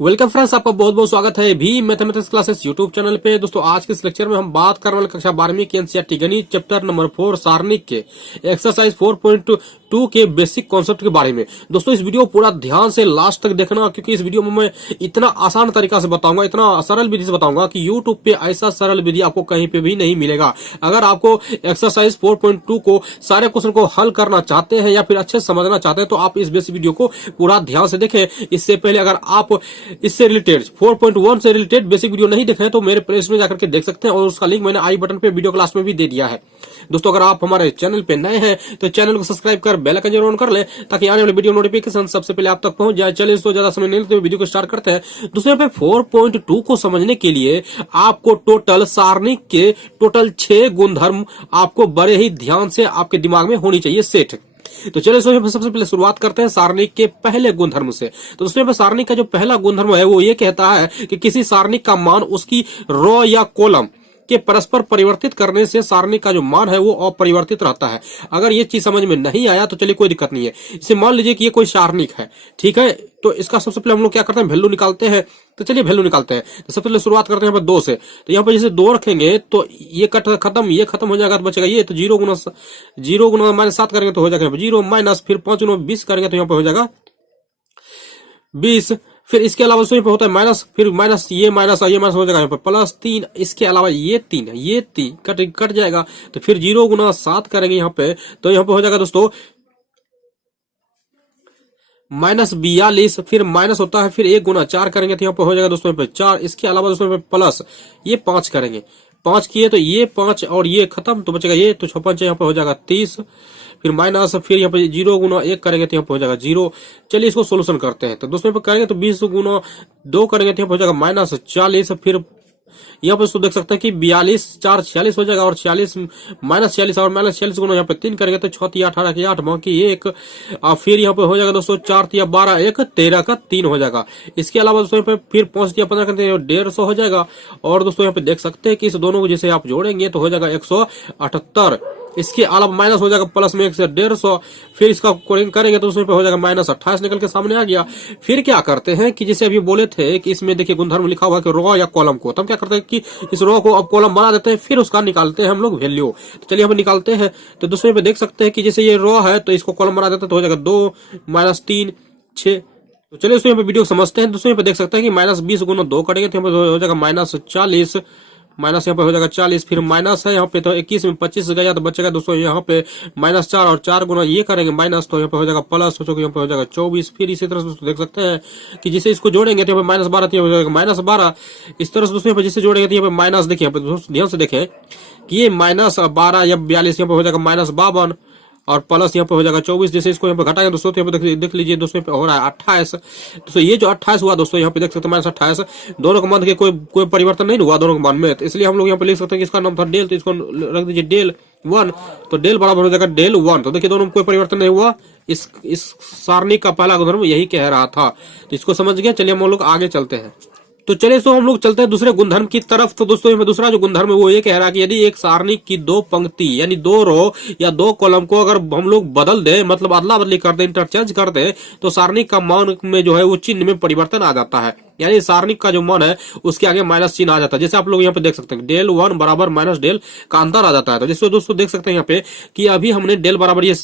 Welcome friends, आपका बहुत बहुत स्वागत है भी मैथमेटिक्स क्लासेस यूट्यूब चैनल पे। दोस्तों आज के इस लेक्चर में हम बात करने वाले कक्षा 12वीं की एनसीईआरटी गणित चैप्टर नंबर 4 सारणिक के एक्सरसाइज 4.2 के बेसिक कॉन्सेप्ट के बारे में। दोस्तों इस वीडियो पूरा ध्यान से लास्ट तक देखना, क्योंकि इस वीडियो में मैं इतना आसान तरीका से बताऊंगा, इतना सरल विधि से बताऊंगा कि यूट्यूब पे ऐसा सरल विधि आपको कहीं पे भी नहीं मिलेगा। अगर आपको एक्सरसाइज 4.2 को सारे क्वेश्चन को हल करना चाहते हैं या फिर अच्छे से समझना चाहते हैं तो आप इस बेसिक वीडियो को पूरा ध्यान से देखें। इससे पहले अगर आप इससे रिलेटेड 4.1 से रिलेटेड बेसिक वीडियो नहीं देखे तो मेरे प्लेलिस्ट में जाकर के देख सकते हैं, और उसका लिंक मैंने आई बटन पे वीडियो क्लास में भी दे दिया है। दोस्तों अगर आप हमारे चैनल पे नए हैं तो चैनल को सब्सक्राइब कर बेल आइकन जरूर ऑन कर ले, ताकि आने वाले वीडियो नोटिफिकेशन सबसे पहले आप तक पहुंच जाए। चलिए तो ज्यादा समय नहीं लेते वीडियो को स्टार्ट करते हैं। दोस्तों यहाँ पे 4.2 को समझने के लिए आपको टोटल सारणिक के टोटल 6 गुणधर्म आपको बड़े ही ध्यान से आपके दिमाग में होनी चाहिए सेट। तो चलिए सबसे पहले शुरुआत करते हैं सारणिक के पहले गुणधर्म से। तो दोस्तों सारणिक का जो पहला गुणधर्म है वो ये कहता है कि किसी सारणिक का मान उसकी रो या कॉलम के परस्पर परिवर्तित करने से सारणिक का जो मान है वो अपरिवर्तित रहता है। अगर ये चीज समझ में नहीं आया तो चलिए कोई दिक्कत नहीं है। इसे मान लीजिए कि ये कोई सारणिक है, ठीक है, तो इसका सबसे पहले हम लोग क्या करते हैं, वैल्यू निकालते हैं। तो चलिए वैल्यू निकालते हैं। तो सबसे पहले शुरुआत करते हैं यहाँ पर 2 से। तो यहाँ पर जैसे 2 रखेंगे तो ये कट खत्म, ये खत्म हो जाएगा तो बचेगा ये। तो 0 गुना -7 करेंगे तो हो जाएगा 0 माइनस, फिर 5 गुना 20 करेंगे तो यहाँ पर हो जाएगा 20। फिर इसके अलावा पे होता है माइनस, फिर माइनस ये माइनस हो जाएगा यहाँ पर +3। इसके अलावा ये 3 कट जाएगा। तो फिर 0 गुना 7 करेंगे यहाँ पे तो यहाँ पे हो जाएगा दोस्तों -42। फिर माइनस होता है, फिर 1 गुना 4 करेंगे तो यहाँ पे हो जाएगा दोस्तों यहाँ पे 4। इसके अलावा दोस्तों यहाँ पे प्लस ये 5 करेंगे, 5 किए तो ये 5 और ये खत्म तो बचेगा ये, तो 5 यहाँ पे हो जाएगा 30। फिर माइनस, फिर यहाँ पे 0 गुना 1 करेंगे तो यहाँ पे हो जाएगा 0। चलिए इसको सोल्यूशन करते हैं। तो दोस्तों यहाँ पे करेंगे तो 20 गुना 2 करेंगे तो यहाँ पे हो जाएगा -40। फिर यहाँ पे देख सकते हैं कि 42 4 46 हो जाएगा, और 46 -46 और -46 गुना यहाँ पे 3 करेंगे तो 6 3 18 की 8 बाकी 1। फिर यहाँ पे हो जाएगा दोस्तों 4 3 12 1 13 का 3 हो जाएगा। इसके अलावा दोस्तों यहाँ पे फिर 5 3 15 करते हैं 150 हो जाएगा। और दोस्तों यहाँ पे देख सकते हैं कि इस दोनों को जैसे आप जोड़ेंगे तो हो जाएगा 178। इसके अलावा माइनस हो जाएगा प्लस में 1 से 150। फिर इसका करेंगे तो उसमें पे हो जाएगा -28 निकल के सामने आ गया। फिर क्या करते हैं कि जैसे अभी बोले थे कि इसमें देखिए गुणधर्म लिखा हुआ है कि रो या कॉलम को, तो हम क्या करते हैं कि इस रो को अब कॉलम बना देते हैं, फिर उसका निकालते हैं हम लोग वैल्यू। तो चलिए हम निकालते हैं। तो दूसरे पे देख सकते हैं कि जैसे ये रो है तो इसको कॉलम बना देते हैं तो हो जाएगा 2 -3 6। तो चलिए उसमें वीडियो समझते हैं। दूसरे पे देख सकते हैं कि -20 गुना 2 करेंगे तो हो जाएगा -40, माइनस यहाँ पे हो जाएगा 40। फिर माइनस है यहाँ पे तो 21 में 25 गया तो बचेगा दोस्तों यहाँ पे -4, और 4 गुना ये करेंगे माइनस तो यहाँ पे हो जाएगा प्लस, सोचो कि यहाँ पे हो जाएगा 24। फिर इसी तरह से दोस्तों देख सकते हैं कि जिसे इसको जोड़ेंगे तो यहाँ पे -12 हो जाएगा -12। इस तरह से दोस्तों यहाँ पे जिसे जोड़ेंगे तो यहाँ पे माइनस, देखिए यहाँ पे दोस्तों ध्यान से देखें कि ये -12 या 42 यहाँ पे हो जाएगा -52, और प्लस यहाँ पे हो जाएगा 24। जैसे इसको यहाँ पे घटाएंगे दोस्तों तो यहाँ पे देख लीजिए दोस्तों पे हो रहा है 28। दोस्तों ये जो 28 हुआ दोस्तों यहाँ पे देख सकते हैं -28, दोनों के मान के कोई परिवर्तन नहीं हुआ दोनों के मान में, तो इसलिए हम लोग यहाँ पे लिख सकते हैं कि इसका नाम था डेल, तो इसको रख दीजिए डेल 1। तो डेल बराबर हो जाएगा डेल 1। तो देखिए दोनों में कोई परिवर्तन नहीं हुआ। इस सारणी का पहला गुणधर्म यही कह रहा था। तो इसको समझ गए। चलिए हम लोग आगे चलते हैं। तो चलिए तो हम लोग चलते हैं दूसरे गुणधर्म की तरफ। तो दोस्तों यहाँ दूसरा जो गुणधर्म है वो ये कह रहा है कि यदि एक सारणी की 2 पंक्ति यानी 2 रो या 2 कॉलम को अगर हम लोग बदल दें, मतलब अदला बदली कर दें, इंटरचेंज कर दें, तो सारणी का मान में जो है वो चिन्ह में परिवर्तन आ जाता है। यानी सारणिक का जो मान है उसके आगे माइनस चिन्ह आ जाता है। जैसे आप लोग यहाँ पे देख सकते हैं डेल 1 बराबर माइनस डेल का अंतर आ जाता है। तो जैसे दोस्तों देख सकते हैं यहाँ पे कि अभी हमने डेल बराबर ये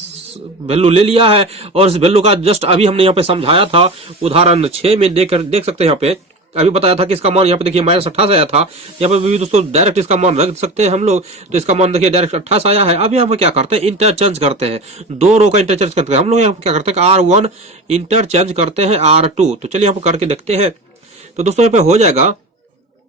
वैल्यू ले लिया है, और इस वैल्यू का जस्ट अभी हमने यहाँ पे समझाया था उदाहरण 6 में देख सकते हैं यहाँ पे अभी बताया था कि इसका मान यहाँ पे देखिए -28 आया था। यहाँ पे भी दोस्तों डायरेक्ट इसका मान रख सकते हैं हम लोग। तो इसका मान देखिए डायरेक्ट 28 आया है। अब यहाँ पे क्या करते हैं, इंटरचेंज करते हैं, 2 रो का इंटरचेंज करते हैं हम लोग। यहाँ पे क्या करते हैं R1 इंटरचेंज करते हैं R2। तो चलिए यहाँ पे करके देखते हैं। तो दोस्तों यहाँ पे हो जाएगा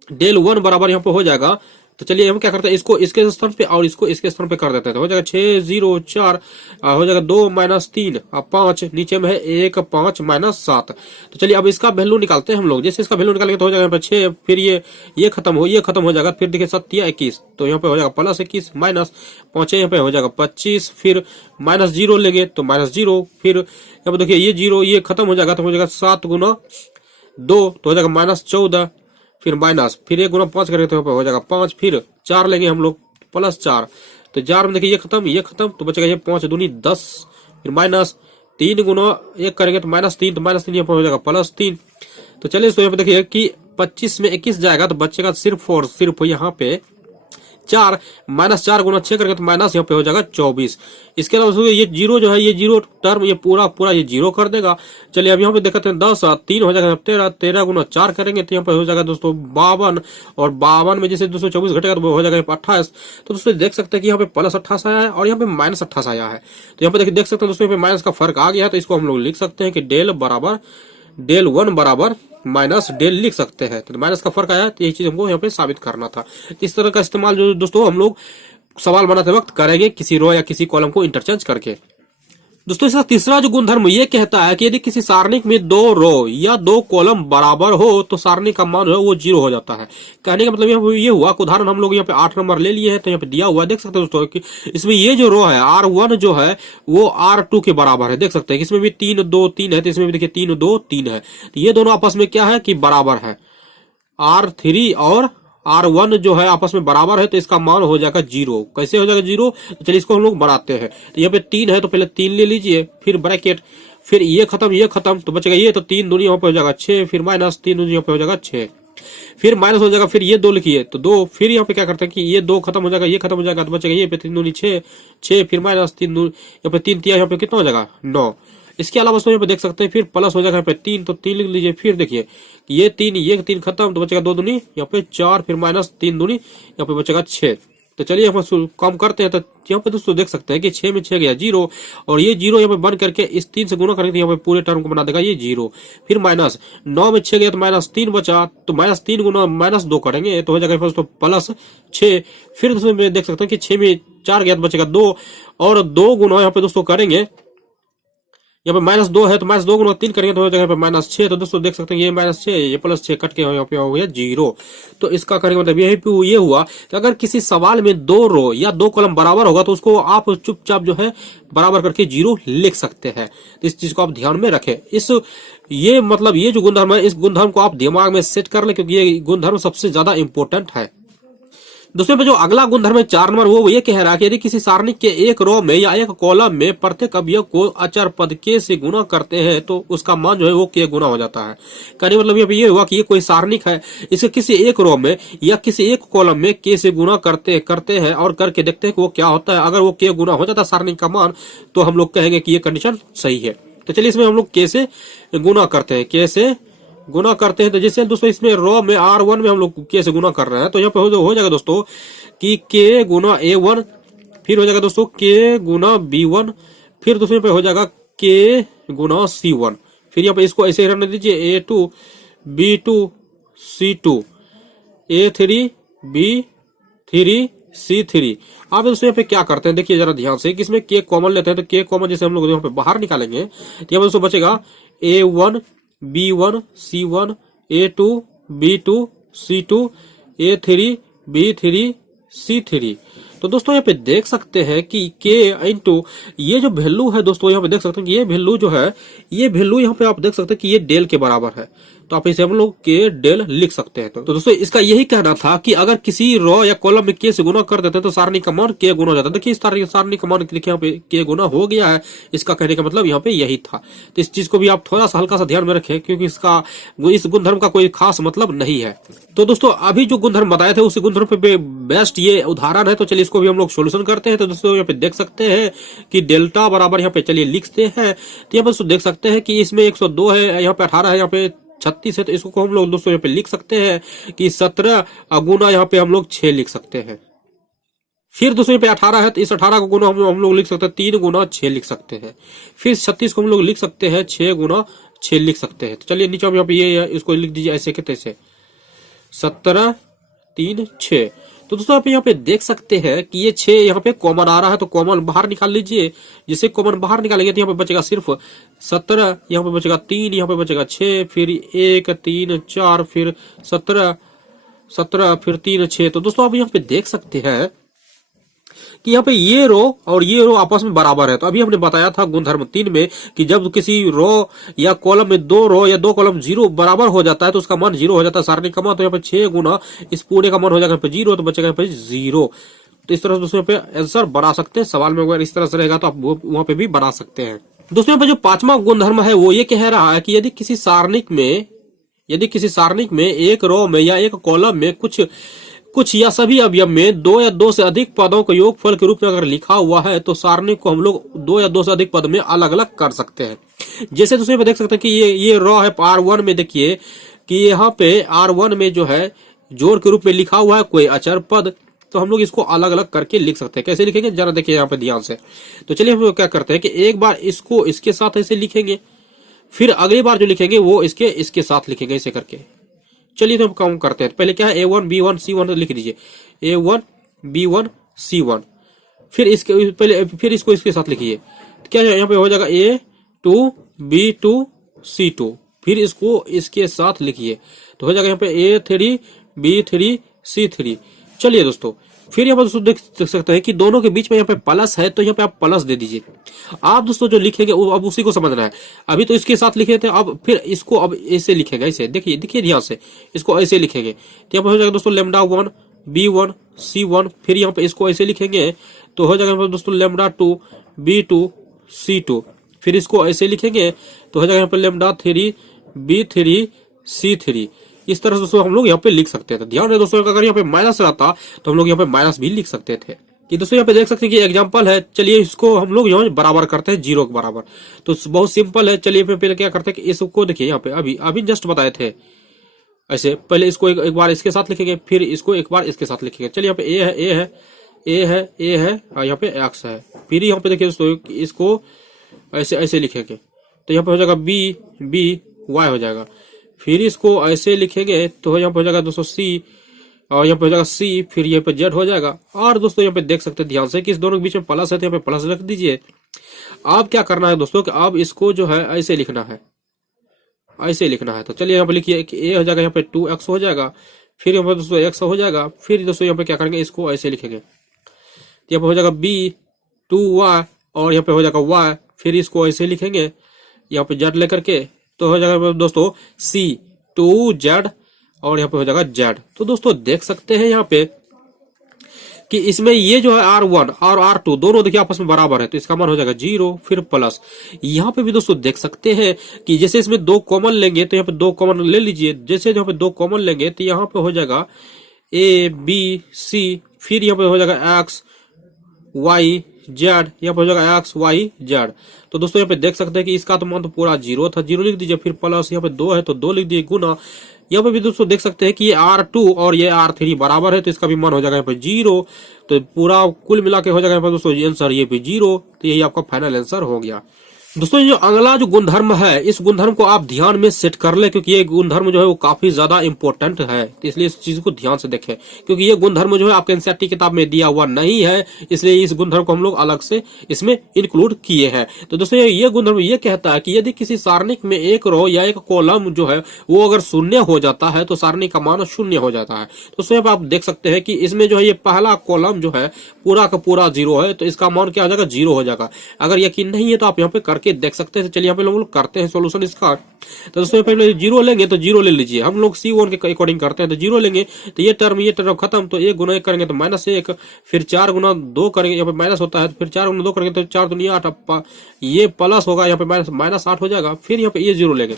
डेल 1 बराबर यहाँ पे हो जाएगा। तो चलिए हम क्या करते हैं, इसको इसके स्थान पे और इसको इसके स्थान पे कर देते हैं। तो हो जाएगा 6 0 4 हो जाएगा 2 -3 5, नीचे में है 1 5 -7। तो चलिए अब इसका वैल्यू निकालते हैं हम लोग। जैसे इसका वैल्यू निकालेंगे तो हो जाएगा यहाँ पे 6, फिर ये खत्म हो जाएगा। फिर देखिए 7 या 21, तो यहाँ पे हो जाएगा +21 माइनस 5 यहाँ पे हो जाएगा 25। फिर -0 लेंगे तो -0, फिर यहाँ पे देखिए ये 0 ये खत्म हो जाएगा तो हो जाएगा 7 गुना 2 तो हो जाएगा -14। फिर माइनस, फिर 1 गुना 5 करेंगे तो हो जाएगा 5। फिर 4 लेंगे हम लोग +4, तो 4 में देखिए ये खत्म तो बचेगा ये 5 दूनी 10। फिर -3 गुना 1 करेंगे तो -3, तो -3 यहाँ पर हो जाएगा +3। तो चलिए दोस्तों यहाँ पे देखिए कि 25 में 21 जाएगा तो बचेगा सिर्फ और सिर्फ यहाँ पे 4, -4 गुना 6 करके तो माइनस यहाँ पे हो जाएगा 24। इसके अलावा दोस्तों ये जीरो जो है, ये जीरो टर्म ये पूरा पूरा ये जीरो कर देगा। चलिए अब यहाँ पे देखते हैं 10 और 3 हो जाएगा 13, 13 गुना 4 करेंगे तो यहाँ पे हो जाएगा दोस्तों 52, और 52 में जैसे दोस्तों 24 घटेगा तो हो जाएगा 28। तो दोस्तों देख सकते हैं कि यहाँ पे +28 आया है और यहाँ पे -28 आया है। तो यहाँ पे देखिए देख सकते हैं दोस्तों यहाँ पे माइनस का फर्क आ गया है, तो इसको हम लोग लिख सकते हैं कि डेल बराबर del1 बराबर माइनस डेल लिख सकते हैं। तो माइनस का फर्क आया, तो यही चीज हमको यहाँ पे साबित करना था। इस तरह का इस्तेमाल जो दोस्तों हम लोग सवाल बनाते वक्त करेंगे किसी रो या किसी कॉलम को इंटरचेंज करके। दोस्तों इसका तीसरा जो गुणधर्म ये कहता है कि यदि किसी सारणिक में 2 रो या 2 कॉलम बराबर हो तो सारणी का मान जो है वो 0 हो जाता है। कहने का मतलब ये हुआ कि उदाहरण हम लोग यहाँ पे 8 नंबर ले लिए हैं, तो यहाँ पे दिया हुआ है देख सकते हैं दोस्तों कि इसमें ये जो रो है R1 जो है वो R2 के बराबर है। देख सकते हैं कि इसमें भी 3 2 3 है, तो इसमें भी देखिए 3 2 3 है, तो ये दोनों आपस में क्या है कि बराबर है। R3 और R1 जो है आपस में बराबर है, तो इसका मान हो जाएगा 0। कैसे हो जाएगा 0? तो चलिए इसको हम लोग बनाते हैं। तो यहाँ पे 3 है तो पहले 3 ले लीजिए, फिर ब्रैकेट, फिर ये खत्म तो बचेगा ये, तो 3 दूनी यहाँ पे हो जाएगा 6, फिर माइनस 3 दूनी यहाँ पे हो जाएगा 6, फिर माइनस हो जाएगा, फिर ये 2 लिखिए तो 2, फिर यहाँ पे क्या करते हैं कि ये 2 खत्म हो जाएगा, ये खत्म हो जाएगा, तो बचेगा ये पे 3 दूनी 6, 6 फिर माइनस 3 दूनी यहाँ पे 3 तिया यहाँ पे कितना हो जाएगा 9। इसके अलावा यहाँ पे देख सकते हैं फिर प्लस हो जाएगा यहाँ पे 3, तो 3 लिख लीजिए, फिर देखिए ये 3 खत्म तो बचेगा 2 दूनी यहाँ पे 4, फिर माइनस 3 दूनी यहाँ पे बचेगा 6। तो चलिए यहाँ पर कम करते हैं, तो यहाँ पे दोस्तों देख सकते हैं कि 6 में 6 गया 0, और ये 0 यहाँ पे बन करके इस 3 से गुना करके यहाँ पे पूरे टर्म को बना देगा ये 0। फिर माइनस 9 में 6 गया तो -3 बचा, तो -3 गुना -2 करेंगे तो हो जाएगा दोस्तों +6। फिर दोस्तों देख सकते हैं कि 6 में 4 गया तो बचेगा 2, और 2 गुना यहाँ पे दोस्तों करेंगे, यहाँ पे -2 है तो -2 गुना 3 करेंगे तो हो जाएगा -6। तो दोस्तों देख सकते हैं ये -6 ये +6 कट के यहाँ पे हो गया 0। तो इसका करने का मतलब ये हुआ कि अगर किसी सवाल में 2 रो या 2 कॉलम बराबर होगा तो उसको आप चुपचाप जो है बराबर करके 0 लिख सकते हैं। तो इस चीज को आप ध्यान में रखें। ये मतलब ये जो गुणधर्म है इस गुणधर्म को आप दिमाग में सेट कर ले, क्योंकि ये गुणधर्म सबसे ज्यादा इंपॉर्टेंट है। दोस्तों जो अगला गुणधर्म है 4 नंबर, वो ये कह रहा है कि यदि किसी सारणिक के एक रो में या एक कॉलम में प्रत्येक अवयव को अचर पद के से गुना करते हैं तो उसका मान जो है वो के गुना हो जाता है। कहने मतलब ये हुआ कि ये कोई सारणिक है, इसे किसी एक रो में या किसी एक कॉलम में के से गुना करते हैं और करके देखते हैं कि वो क्या होता है। अगर वो के गुना हो जाता है सारणिक का मान तो हम लोग कहेंगे कि ये कंडीशन सही है। तो चलिए इसमें हम लोग के से गुना करते हैं, के से गुना करते हैं। तो जैसे दोस्तों इसमें रो में R1 में हम लोग के से गुना कर रहे हैं, तो यहाँ पे हो जाएगा दोस्तों कि के गुना A1, फिर हो जाएगा दोस्तों के गुना B1, फिर दूसरे पे हो जाएगा के गुना C1, फिर यहाँ पे इसको ऐसे रहने दीजिए A2 B2 C2 A3 B3 C3। आप दोस्तों यहाँ पे क्या करते हैं देखिए जरा ध्यान से कि इसमें के कॉमन लेते हैं, तो के कॉमन जैसे हम लोग यहाँ पे बाहर निकालेंगे तो यहाँ पे दोस्तों बचेगा A1 B1 C1 A2 B2 C2 A3 B3 C3। तो दोस्तों यहाँ पे देख सकते हैं कि के इंटू ये जो वैल्यू है दोस्तों यहाँ पे देख सकते हैं कि ये वैल्यू जो है ये वैल्यू यहाँ पे आप देख सकते हैं कि ये डेल के बराबर है, तो आप इसे हम लोग के डेल लिख सकते हैं। तो दोस्तों इसका यही कहना था कि अगर किसी रो या कॉलम में के से गुना कर देते हैं तो सारणी का मान के गुना हो जाता है। देखिए इस सारणी का मान देखिए यहाँ पे के गुना हो गया है, इसका कहने का मतलब यहाँ पे यही था। तो इस चीज को भी आप थोड़ा सा हल्का सा ध्यान में रखें, क्योंकि इस गुणधर्म का कोई खास मतलब नहीं है। तो दोस्तों अभी जो गुणधर्म बताए थे उसी गुणधर्म पे बेस्ट ये उदाहरण है, तो चलिए इसको भी हम लोग सोल्यूशन करते हैं। तो दोस्तों यहाँ पे देख सकते हैं कि डेल्टा बराबर यहाँ पे चलिए लिखते हैं। तो यहाँ पे देख सकते हैं कि इसमें 102 है, यहाँ पे 18 है, यहाँ पे 36 है, तो इसको हम लोग दोस्तों यहाँ पे लिख सकते हैं कि 17 गुना यहाँ पे हम लोग 6 लिख सकते हैं। फिर दोस्तों यहाँ पे 18 है, तो इस 18 को गुना हम लोग लिख सकते हैं 3 गुना 6 लिख सकते हैं। फिर 36 को हम लोग लिख सकते हैं 6 गुना 6 लिख सकते हैं। तो चलिए नीचे हम यहाँ पे ये इसको लिख दीजिए ऐसे के तैसे 17 3 6। तो दोस्तों आप यहाँ पे देख सकते हैं कि ये 6 यहाँ पे कॉमन आ रहा है, तो कॉमन बाहर निकाल लीजिए। जिसे कॉमन बाहर निकालेंगे तो यहाँ पे बचेगा सिर्फ 17, यहाँ पे बचेगा 3, यहाँ पे बचेगा 6, फिर 1 3 4, फिर 17 फिर 3 6। तो दोस्तों आप यहाँ पे देख सकते हैं कि यहाँ पे ये रो और ये रो आपस में बराबर है। तो अभी हमने बताया था गुणधर्म 3 में कि जब किसी रो या कॉलम में 2 रो या 2 कॉलम 0 बराबर हो जाता है तो उसका मान 0 हो जाता है सारणी का मान। तो यहाँ पे 6 गुना इस पूरे का मान हो जाएगा 0, तो बचेगा यहाँ पे 0। तो इस तरह से दोस्तों यहाँ पे आंसर बना सकते हैं। सवाल में अगर इस तरह से रहेगा तो आप वहां पे भी बना सकते हैं। दोस्तों यहाँ पे जो 5वां गुणधर्म है वो ये कह रहा है कि यदि किसी सारणिक में यदि किसी सारणिक में एक रो में या एक कॉलम में कुछ या सभी अवयव में दो या दो से अधिक पदों का योगफल के रूप में अगर लिखा हुआ है तो सारणी को हम लोग दो या दो से अधिक पद में अलग अलग कर सकते हैं। जैसे दूसरे पे देख सकते हैं कि ये रो है R1 में, देखिए कि यहाँ पे R1 में जो है जोड़ के रूप में लिखा हुआ है कोई अचर पद, तो हम लोग इसको अलग अलग करके लिख सकते हैं। कैसे लिखेंगे जरा देखिए यहाँ पे ध्यान से। तो चलिए हम लोग क्या करते हैं कि एक बार इसको इसके साथ ऐसे लिखेंगे, फिर अगली बार जो लिखेंगे वो इसके साथ लिखेंगे ऐसे करके। चलिए तो हम काम करते हैं। पहले क्या है A1 B1 C1 लिख दीजिए, A1 B1 C1, फिर इसके पहले फिर इसको इसके साथ लिखिए। क्या यहाँ पे हो जाएगा A2 B2 C2, फिर इसको इसके साथ लिखिए तो हो जाएगा यहाँ पे A3 B3 C3। चलिए दोस्तों, फिर यहाँ पर दोस्तों देख सकते हैं कि दोनों के बीच में यहाँ पे प्लस है, तो यहाँ पे आप प्लस दे दीजिए। आप दोस्तों जो लिखेंगे अब उसी को समझना है। अभी तो इसके साथ लिखे थे, अब फिर इसको अब ऐसे लिखेंगे, ऐसे देखिए ध्यान से, इसको ऐसे लिखेंगे तो यहाँ पर हो जाएगा दोस्तों λ1 B1 C1, फिर यहाँ पे इसको ऐसे लिखेंगे तो हो जाएगा दोस्तों λ2 B2 C2, फिर इसको ऐसे लिखेंगे तो हो जाएगा यहाँ पे λ3 B3 C3। इस तरह से दोस्तों हम लोग यहाँ पे लिख सकते थे। ध्यान रहे दोस्तों, अगर यहाँ पे माइनस रहता तो हम लोग यहाँ पे माइनस भी लिख सकते थे। कि दोस्तों यहाँ पे देख सकते हैं कि एग्जांपल है। चलिए इसको हम लोग यहाँ बराबर करते हैं 0 के बराबर, तो बहुत सिंपल है। चलिए पहले क्या करते हैं कि इसको देखिए यहाँ पे अभी जस्ट बताए थे ऐसे, पहले इसको एक बार इसके साथ लिखेंगे, फिर इसको एक बार इसके साथ लिखेंगे। चलिए यहाँ पे A है और यहाँ पे X है, फिर यहाँ पे देखिए दोस्तों इसको ऐसे लिखेंगे तो यहाँ पे हो जाएगा B Y हो जाएगा, फिर इसको ऐसे लिखेंगे तो यहाँ पे हो जाएगा दोस्तों C, और यहाँ पे हो जाएगा C, फिर यहाँ पे Z हो जाएगा। और दोस्तों यहाँ पे देख सकते हैं ध्यान से कि इस दोनों के बीच में प्लस है तो यहाँ पे प्लस रख दीजिए। अब क्या करना है दोस्तों कि अब इसको जो है ऐसे लिखना है, ऐसे लिखना है। तो चलिए यहाँ पे लिखिए कि A हो जाएगा यहाँ पे 2X हो जाएगा, फिर यहाँ पे दोस्तों X हो जाएगा, फिर दोस्तों यहाँ पे क्या करेंगे इसको ऐसे लिखेंगे तो यहाँ पे हो जाएगा B 2Y, और यहाँ पे हो जाएगा Y, फिर इसको ऐसे लिखेंगे यहाँ पे Z लेकर के तो हो जाएगा दोस्तों C 2Z, और यहाँ पे हो जाएगा Z। तो दोस्तों देख सकते हैं यहाँ पे कि इसमें ये जो है R1 और R2 दोनों देखिए आपस में बराबर है, तो इसका मान हो जाएगा 0 फिर प्लस। यहाँ पे भी दोस्तों देख सकते हैं कि जैसे इसमें 2 कॉमन लेंगे तो यहाँ पे 2 कॉमन ले लीजिए। जैसे यहाँ पे 2 कॉमन लेंगे तो यहाँ पे हो जाएगा A B C, फिर यहाँ पे हो जाएगा X Y Z, यहाँ पे हो जाएगा X Y Z। तो दोस्तों यहाँ पे देख सकते हैं कि इसका तो मान तो पूरा 0 था, 0 लिख दीजिए, फिर प्लस यहाँ पे 2 है तो 2 लिख दीजिए गुना। यहाँ पे भी दोस्तों देख सकते हैं कि ये R2 और ये R3 बराबर है तो इसका भी मान हो जाएगा यहाँ पे 0, तो पूरा कुल मिला के हो जाएगा यहाँ पे दोस्तों आंसर ये भी 0। तो यही आपका फाइनल आंसर हो गया। दोस्तों ये जो अगला जो गुणधर्म है, इस गुणधर्म को आप ध्यान में सेट कर ले, क्योंकि ये गुणधर्म जो है वो काफी ज्यादा इंपॉर्टेंट है, तो इसलिए इस चीज को ध्यान से देखें, क्योंकि ये गुणधर्म जो है आपके एनसीईआरटी किताब में दिया हुआ नहीं है, इसलिए इस गुणधर्म को हम लोग अलग से इसमें इंक्लूड किए हैं। तो दोस्तों ये गुणधर्म ये कहता है कि यदि किसी सारणिक में एक रो या एक कॉलम जो है वो अगर शून्य हो जाता है तो सारणी का मान शून्य हो जाता है। तो स्वयं आप देख सकते हैं कि इसमें जो है ये पहला कॉलम जो है पूरा का पूरा 0 है, तो इसका मान क्या हो जाएगा 0 हो जाएगा। अगर यकीन नहीं है तो आप यहाँ पे करके देख सकते हैं। चलिए यहाँ पे हम लोग करते हैं सोल्यूशन इसका। तो दोस्तों पहले 0 लेंगे तो 0 ले लीजिए, हम लोग C1 के अकॉर्डिंग करते हैं। तो 0 लेंगे तो ये टर्म खत्म, तो 1 गुना 1 करेंगे तो -1, फिर 4 गुना 2 करेंगे, यहाँ पे माइनस होता है, फिर 4 गुना 2 करेंगे तो 4 दूनी 8, ये प्लस होगा, यहाँ पे -8 हो जाएगा। फिर यहाँ पे ये 0 लेंगे,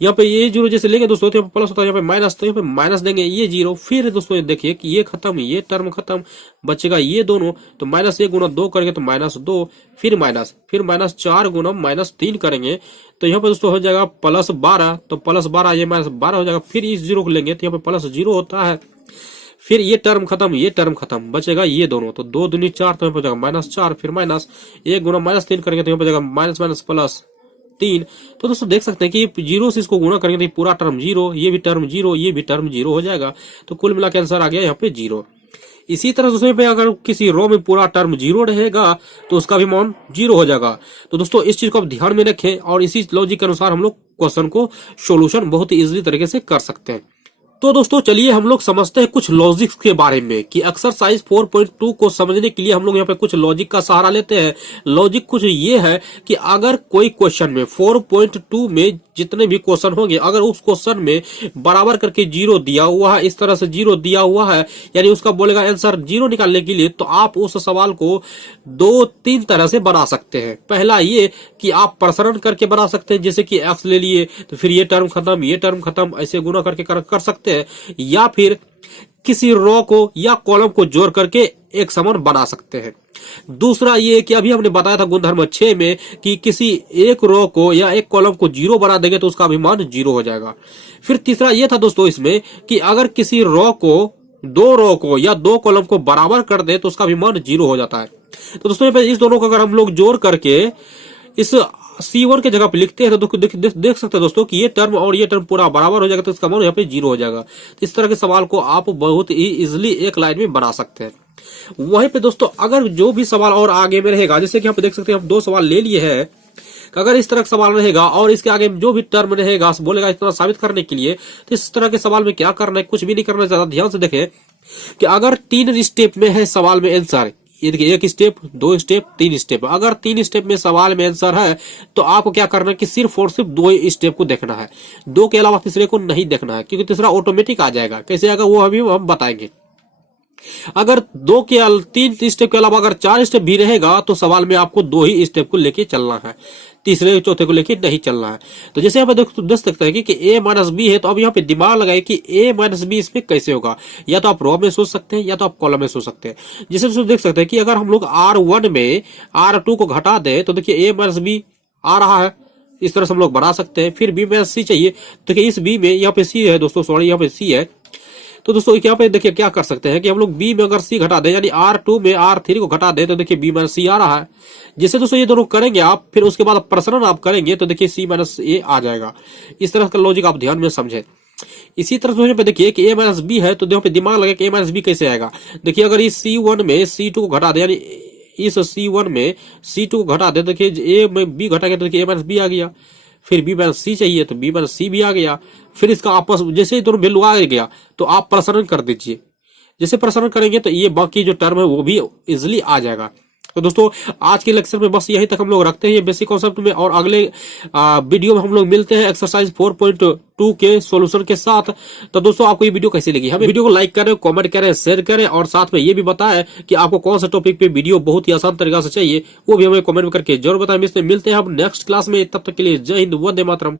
यहाँ पे ये 0 जैसे लेंगे दोस्तों तो यहाँ पे प्लस होता है, यहाँ पे माइनस, तो यहाँ पे माइनस देंगे, ये 0। फिर दोस्तों देखिए कि ये खत्म, ये टर्म खत्म, बचेगा ये दोनों, तो -1 गुना 2 करेंगे तो -2, फिर माइनस 4 गुना -3 करेंगे तो यहाँ पे दोस्तों हो जाएगा +12, तो +12 ये -12 हो जाएगा। फिर इस 0 को लेंगे तो यहाँ पे +0 होता है, फिर ये टर्म खत्म, ये टर्म खत्म, बचेगा ये दोनों, तो 2 दूनी 4, तो यहाँ पे हो जाएगा -4, फिर -1 गुना -3 करेंगे तो यहाँ पे जाएगा -+3। तो दोस्तों देख सकते हैं कि 0 से इसको गुणा करेंगे तो पूरा टर्म 0, ये भी टर्म 0, ये भी टर्म 0 हो जाएगा। तो कुल मिला के आंसर आ गया यहाँ पे 0। इसी तरह दोस्तों पे अगर किसी रो में पूरा टर्म 0 रहेगा तो उसका भी मान 0 हो जाएगा। तो दोस्तों इस चीज को आप ध्यान में रखें और इसी लॉजिक के अनुसार हम लोग क्वेश्चन को सोल्यूशन बहुत ही इजीली तरीके से कर सकते हैं। तो दोस्तों चलिए हम लोग समझते हैं कुछ लॉजिक्स के बारे में कि एक्सरसाइज 4.2 को समझने के लिए हम लोग यहाँ पे कुछ लॉजिक का सहारा लेते हैं। लॉजिक कुछ ये है कि अगर कोई क्वेश्चन में 4.2 में जितने भी क्वेश्चन होंगे, अगर उस क्वेश्चन में बराबर करके जीरो दिया हुआ है, इस तरह से जीरो दिया हुआ है, यानी उसका बोलेगा आंसर जीरो निकालने के लिए, तो आप उस सवाल को 2-3 तरह से बना सकते हैं। पहला ये कि आप प्रसारण करके बना सकते हैं, जैसे कि एक्स ले लिए तो फिर ये टर्म खत्म, ये टर्म खत्म, ऐसे गुना करके कर सकते हैं, या फिर किसी रो को या कॉलम को जोड़ करके एक समान बना सकते हैं। दूसरा ये कि अभी हमने बताया था गुणधर्म 6 में कि किसी एक रो को या एक कॉलम को जीरो बना देंगे तो उसका भी मान जीरो हो जाएगा। फिर तीसरा ये था दोस्तों इसमें कि अगर किसी रो को, दो रो को या दो कॉलम को बराबर कर दे तो उसका भी मान जीरो हो जाता है। तो दोस्तों इस दोनों को अगर हम लोग जोड़ करके इस C1 के जगह पे लिखते हैं तो देख सकते हैं दोस्तों कि ये टर्म और ये टर्म पूरा बराबर हो जाएगा, तो इसका मान यहाँ पे जीरो हो जाएगा। तो इस तरह के सवाल को आप बहुत ही इजिली एक लाइन में बना सकते हैं। वहीं पे दोस्तों अगर जो भी सवाल और आगे में रहेगा, जैसे कि यहाँ पे देख सकते हैं हम 2 सवाल ले लिए हैं, अगर इस तरह का सवाल रहेगा और इसके आगे जो भी टर्म रहेगा बोलेगा इतना साबित करने के लिए, तो इस तरह के सवाल में क्या करना है, कुछ भी नहीं करना है। ज्यादा ध्यान से देखें कि अगर 3 स्टेप में है सवाल में आंसर, ये देखिए 1 स्टेप, 2 स्टेप, 3 स्टेप, अगर 3 स्टेप में सवाल में आंसर है तो आपको क्या करना है कि सिर्फ और सिर्फ 2 स्टेप को देखना है, 2 के अलावा तीसरे को नहीं देखना है, क्योंकि तीसरा ऑटोमेटिक आ जाएगा। कैसे आएगा वो अभी हम बताएंगे। अगर 3 स्टेप के अलावा अगर 4 स्टेप भी रहेगा तो सवाल में आपको 2 ही स्टेप को लेके चलना है, तीसरे चौथे को लेके नहीं चलना है। तो जैसे यहाँ पे देख सकते हैं कि a माइनस बी है, तो अब यहाँ पे दिमाग लगाए कि a माइनस बी इसमें कैसे होगा। या तो आप रो में सोच सकते हैं या तो आप कॉलम में सोच सकते हैं। जैसे देख सकते हैं कि अगर हम लोग R1 में R2 को घटा दें तो देखिए a माइनस बी आ रहा है, इस तरह से हम लोग बना सकते हैं। फिर b माइनस सी चाहिए, देखिए इस b में यहाँ पे c है दोस्तों, सॉरी यहाँ पे c है, तो दोस्तों यहाँ पे देखिए क्या कर सकते हैं कि हम लोग b में अगर c घटा दें, यानी R2 में R3 को घटा दें तो देखिए b माइनस c आ रहा है। जैसे दोस्तों ये दोनों करेंगे आप, फिर उसके बाद प्रसारण आप करेंगे तो देखिए c माइनस a आ जाएगा। इस तरह का लॉजिक आप ध्यान में समझें। इसी तरह से यहाँ पे देखिए कि a माइनस बी है, तो यहाँ पे दिमाग लगे कि a माइनस बी कैसे आएगा। देखिए अगर इस C1 में C2 को घटा दे, यानी इस C1 में C2 को घटा दे, देखिए a में b घटा गया तो देखिए a माइनस बी आ गया। फिर b माइनस सी चाहिए तो b माइनस सी भी आ गया। फिर इसका आपस जैसे ही दोनों वैल्यू आ गया तो आप प्रसारण कर दीजिए। जैसे प्रसारण करेंगे तो ये बाकी जो टर्म है वो भी इजिली आ जाएगा। तो दोस्तों आज के लेक्चर में बस यही तक हम लोग रखते हैं ये बेसिक कॉन्सेप्ट में, और अगले वीडियो में हम लोग मिलते हैं एक्सरसाइज 4.2 के सॉल्यूशन के साथ। तो दोस्तों आपको ये वीडियो कैसी लगी, हमें वीडियो को लाइक करें, कमेंट करें, शेयर करें, और साथ में ये भी बताएं कि आपको कौन सा टॉपिक पे वीडियो बहुत ही आसान तरीका से चाहिए, वो भी हमें कमेंट करके जरूर बताएं। मिलते हैं हम नेक्स्ट क्लास में, तब तक के लिए जय हिंद, वंदे मातरम।